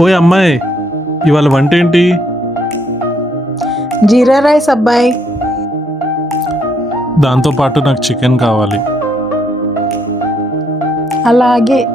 ఓయ్ అమ్మాయి, ఇవాళ వంట ఏంటి? జీరా రైస్ అబ్బాయి. దాంతో పాటు నాకు చికెన్ కావాలి. అలాగే.